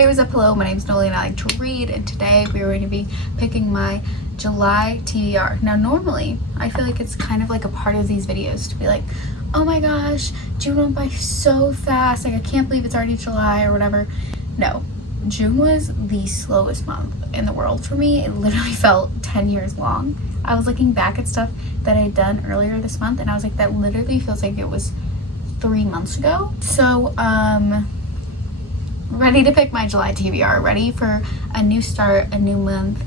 Hey, what's up? Hello, my name is Noli and I like to read, and today we are going to be picking my July TBR. Now, normally, I feel like it's kind of like a part of these videos to be like, oh my gosh, June went by so fast, like I can't believe it's already July or whatever. No, June was the slowest month in the world for me. It literally felt 10 years long. I was looking back at stuff that I had done earlier this month, and I was like, that literally feels like it was 3 months ago. So, ready to pick my July TBR, ready for a new start, a new month.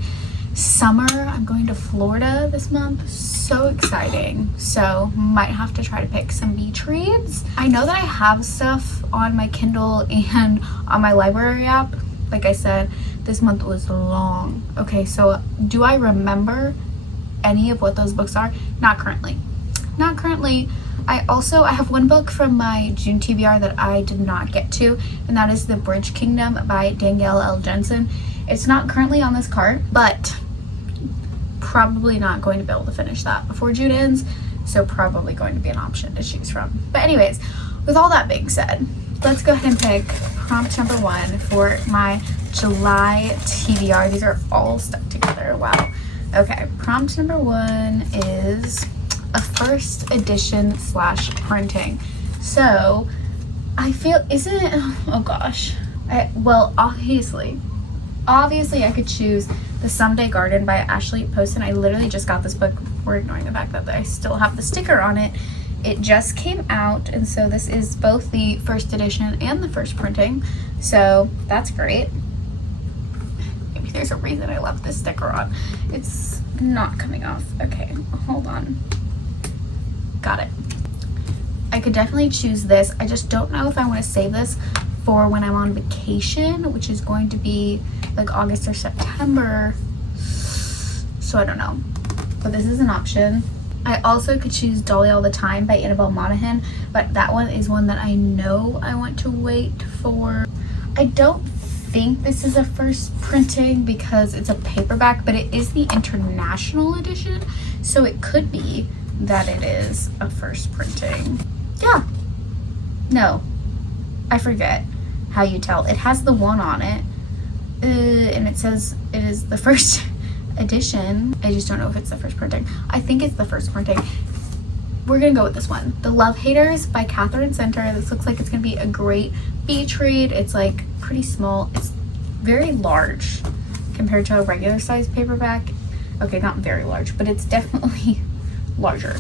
Summer, I'm going to Florida this month, so exciting. So might have to try to pick some beach reads. I know that I have stuff on my Kindle and on my library app. Like I said, this month was long. Okay, so do I remember any of what those books are? Not currently. I have one book from my June TBR that I did not get to, and that is The Bridge Kingdom by Danielle L. Jensen. It's not currently on this cart, but probably not going to be able to finish that before June ends, so probably going to be an option to choose from. But anyways, with all that being said, let's go ahead and pick prompt number 1 for my July TBR. These are all stuck together. Wow. Okay, prompt number 1 is a first edition / printing. So I feel, oh gosh. Obviously I could choose The Someday Garden by Ashley Poston. I literally just got this book. We're ignoring the fact that I still have the sticker on it. It just came out, and so this is both the first edition and the first printing. So that's great. Maybe there's a reason I left this sticker on. It's not coming off. Okay, hold on. Got it. I could definitely choose this. I just don't know if I want to save this for when I'm on vacation, which is going to be like August or September. So I don't know. But this is an option. I also could choose Dolly All the Time by Annabelle Monaghan, but that one is one that I know I want to wait for. I don't think this is a first printing because it's a paperback, but it is the international edition, so it could be that it is a first printing. Yeah. No. I forget how you tell. It has the 1 on it, and it says it is the first edition. I just don't know if it's the first printing. I think it's the first printing. We're gonna go with this one. The Love Haters by Catherine Center. This looks like it's gonna be a great beach read. It's like pretty small. It's very large compared to a regular size paperback. Okay, not very large, but it's definitely larger.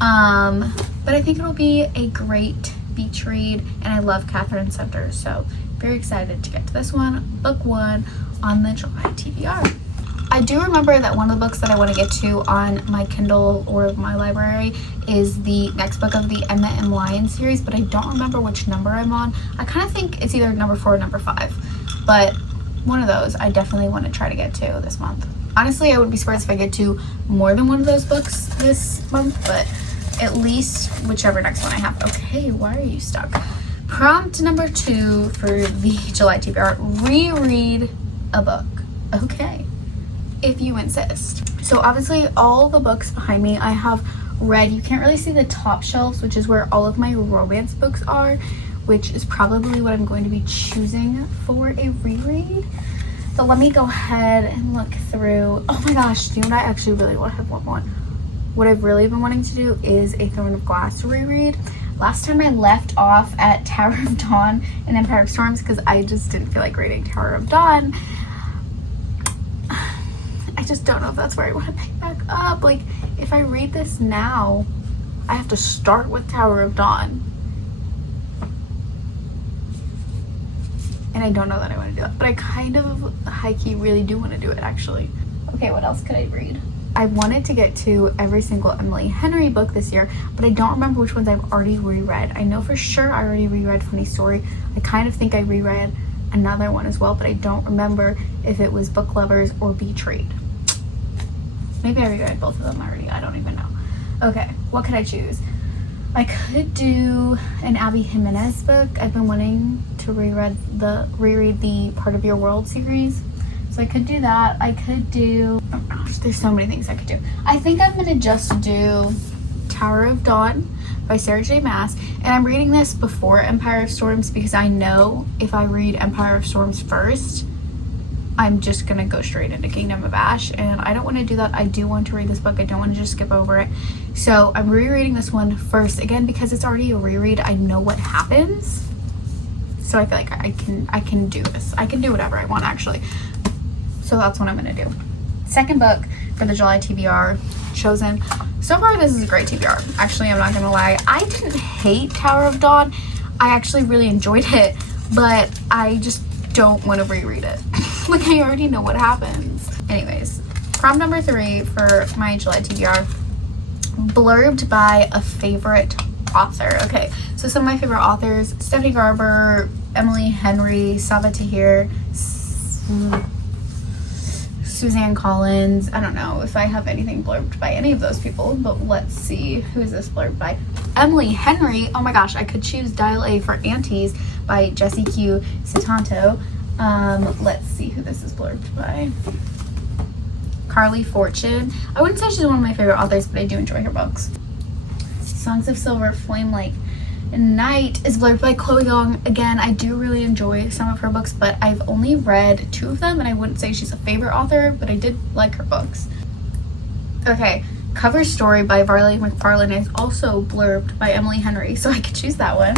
But I think it'll be a great beach read, and I love Catherine Center, so very excited to get to this one. Book 1 on the July TBR. I do remember that one of the books that I want to get to on my Kindle or my library is the next book of the Emma M. Lyon series, but I don't remember which number I'm on. I kind of think it's either number 4 or number 5, but one of those I definitely want to try to get to this month. Honestly, I would be surprised if I get to more than one of those books this month, but at least whichever next one I have. Okay, why are you stuck? Prompt number 2 for the July TBR, reread a book. Okay, if you insist. So obviously all the books behind me I have read. You can't really see the top shelves, which is where all of my romance books are, which is probably what I'm going to be choosing for a reread. So let me go ahead and look through. Oh my gosh, you know what I actually really want to have one more. What I've really been wanting to do is a Throne of Glass reread. Last time I left off at Tower of Dawn and Empire of Storms because I just didn't feel like reading Tower of Dawn. I just don't know if that's where I want to pick back up. Like, if I read this now, I have to start with Tower of Dawn. And I don't know that I want to do that, but I kind of high-key really do want to do it, actually. Okay, what else could I read? I wanted to get to every single Emily Henry book this year, but I don't remember which ones I've already reread. I know for sure I already reread Funny Story. I kind of think I reread another one as well, but I don't remember if it was Book Lovers or Beach Read. Maybe I reread both of them already. I don't even know. Okay, what could I choose? I could do an Abby Jimenez book. I've been wanting to reread the Part of Your World series. So I could do that. I could do, oh gosh, there's so many things I could do. I think I'm gonna just do Tower of Dawn by Sarah J Maas, and I'm reading this before Empire of Storms because I know if I read Empire of Storms first, I'm just gonna go straight into Kingdom of Ash, and I don't want to do that. I do want to read this book. I don't want to just skip over it. So I'm rereading this one first, again, because it's already a reread. I know what happens, so I feel like I can do this. I can do whatever I want, actually. So that's what I'm gonna do. Second book for the July TBR, Chosen. So far, this is a great TBR. Actually, I'm not gonna lie. I didn't hate Tower of Dawn. I actually really enjoyed it, but I just don't want to reread it. Like, I already know what happens. Anyways, prompt number 3 for my July TBR, blurbed by a favorite author. Okay, so some of my favorite authors: Stephanie Garber, Emily Henry, Sabaa Tahir, Suzanne Collins. I don't know if I have anything blurbed by any of those people, but let's see. Who is this blurbed by? Emily Henry. Oh my gosh, I could choose Dial A for Aunties by Jessie Q. Sutanto. Let's see who this is blurbed by. Carly Fortune. I wouldn't say she's one of my favorite authors, but I do enjoy her books. Songs of Silver Flame Like Night is blurbed by Chloe Gong. Again, I do really enjoy some of her books, but I've only read 2 of them, and I wouldn't say she's a favorite author, but I did like her books. Okay, Cover Story by Varley McFarlane is also blurbed by Emily Henry, so I could choose that one.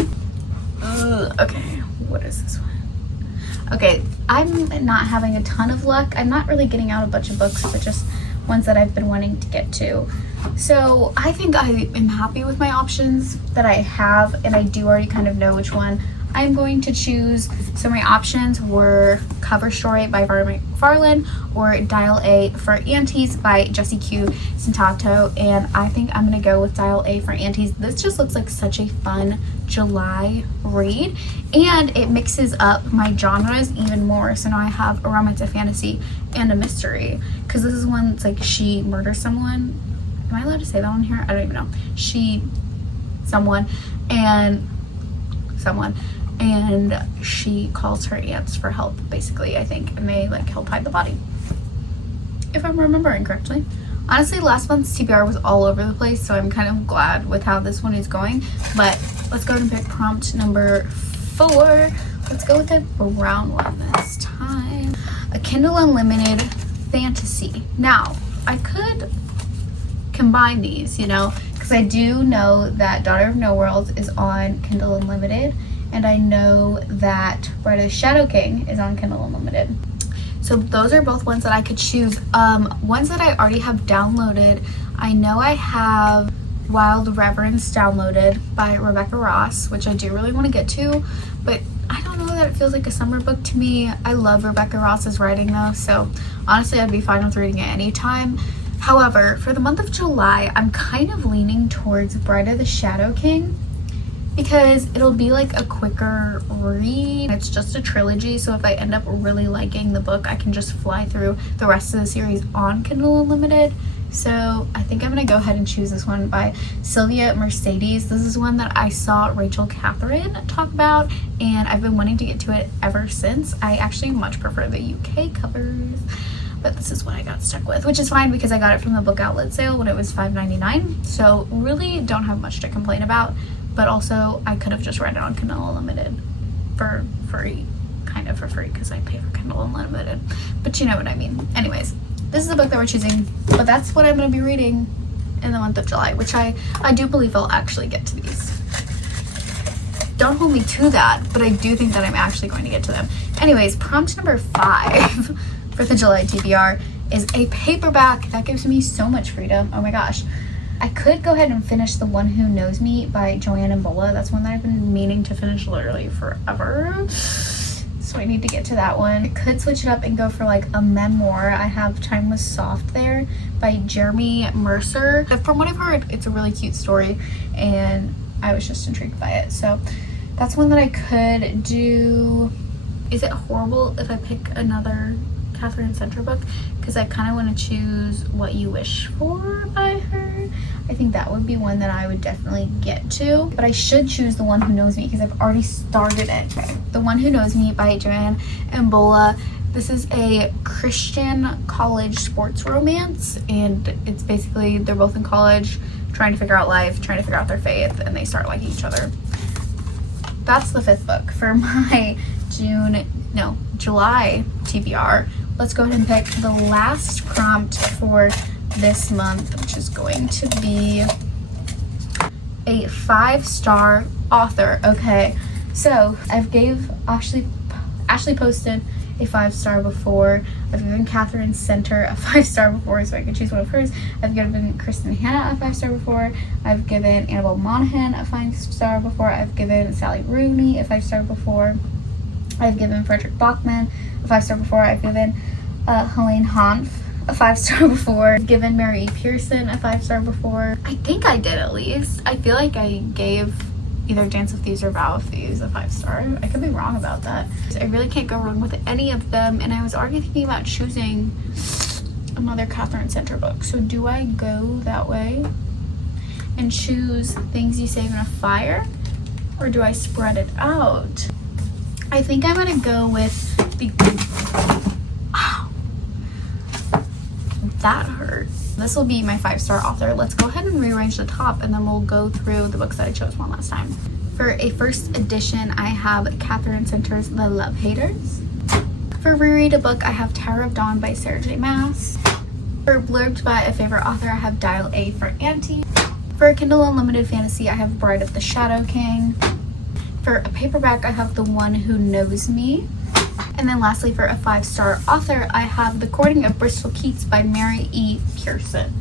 Okay, what is this one? Okay, I'm not having a ton of luck. I'm not really getting out a bunch of books, but just ones that I've been wanting to get to. So I think I am happy with my options that I have, and I do already kind of know which one I'm going to choose. So my options were Cover Story by Varley McFarlane or Dial A for Aunties by Jessie Q. Sutanto, and I think I'm gonna go with Dial A for Aunties. This just looks like such a fun July read, and it mixes up my genres even more. So now I have a romance, a fantasy, and a mystery, because this is one that's like she murders someone. Am I allowed to say that on here? I don't even know. Someone, and she calls her aunts for help, basically, I think, and they like help hide the body, if I'm remembering correctly. Honestly, last month's TBR was all over the place, so I'm kind of glad with how this one is going. But let's go ahead and pick prompt number 4. Let's go with a brown one this time. A Kindle Unlimited fantasy. Now, I could combine these, you know, because I do know that Daughter of No Worlds is on Kindle Unlimited, and I know that Bride of the Shadow King is on Kindle Unlimited. So those are both ones that I could choose. Ones that I already have downloaded, I know I have Wild Reverence downloaded by Rebecca Ross, which I do really want to get to, but I don't know that it feels like a summer book to me. I love Rebecca Ross's writing though, so honestly I'd be fine with reading it anytime. However, for the month of July, I'm kind of leaning towards Bride of the Shadow King, because it'll be like a quicker read. It's just a trilogy, so if I end up really liking the book, I can just fly through the rest of the series on Kindle Unlimited. So I think I'm gonna go ahead and choose this one by Sylvia Mercedes. This is one that I saw Rachel Catherine talk about, and I've been wanting to get to it ever since. I actually much prefer the UK covers, but this is what I got stuck with, which is fine because I got it from the book outlet sale when it was $5.99. So really don't have much to complain about. But also, I could have just read it on Kindle Unlimited for free, kind of for free, because I pay for Kindle Unlimited. But you know what I mean. Anyways, this is the book that we're choosing, but that's what I'm going to be reading in the month of July, which I do believe I'll actually get to these. Don't hold me to that, but I do think that I'm actually going to get to them. Anyways, prompt number 5 for the July TBR is a paperback. That gives me so much freedom. Oh my gosh. I could go ahead and finish The One Who Knows Me by Joanne Mbola. That's one that I've been meaning to finish literally forever. So I need to get to that one. I could switch it up and go for like a memoir. I have Time Was Soft there by Jeremy Mercer. From what I've heard, it's a really cute story, and I was just intrigued by it. So that's one that I could do. Is it horrible if I pick another Catherine Center book? Because I kind of want to choose What You Wish For by her. I think that would be one that I would definitely get to, but I should choose The One Who Knows Me because I've already started it. The One Who Knows Me by Joanne Mbola. This is a Christian college sports romance, and it's basically they're both in college. trying to figure out life, trying to figure out their faith, and they start liking each other. That's the 5th book for my July TBR. Let's go ahead and pick the last prompt for this month, which is going to be a 5-star author. Okay, so I've gave Ashley posted a 5-star before. I've given Catherine Center a 5-star before, so I could choose one of hers. I've given Kristen Hanna a 5-star before. I've given Annabelle Monaghan a 5-star before. I've given Sally Rooney a 5-star before. I've given Frederick Bachman a 5-star before. I've given Helene Hanf a 5-star before. I've given Mary E. Pearson a 5-star before. I think I did, at least. I feel like I gave either Dance of Thieves or Vow of Thieves a 5-star. I could be wrong about that. I really can't go wrong with any of them, and I was already thinking about choosing another Catherine Center book. So do I go that way and choose Things You Save in a Fire, or do I spread it out? I think I'm gonna go with the... Ow. That hurt. This will be my 5-star author. Let's go ahead and rearrange the top, and then we'll go through the books that I chose one last time. For a first edition, I have Catherine Center's The Love Haters. For reread a book, I have Tower of Dawn by Sarah J. Maas. For blurbed by a favorite author, I have Dial A for Auntie. For a Kindle Unlimited fantasy, I have Bride of the Shadow King. For a paperback, I have The One Who Knows Me. And then lastly, for a 5-star author, I have The Courting of Bristol Keats by Mary E. Pearson.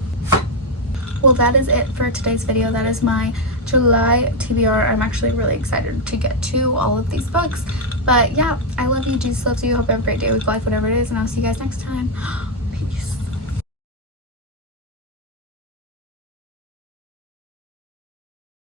Well, that is it for today's video. That is my July TBR. I'm actually really excited to get to all of these books. But yeah, I love you. Jesus loves you. Hope you have a great day, week, life, whatever it is. And I'll see you guys next time.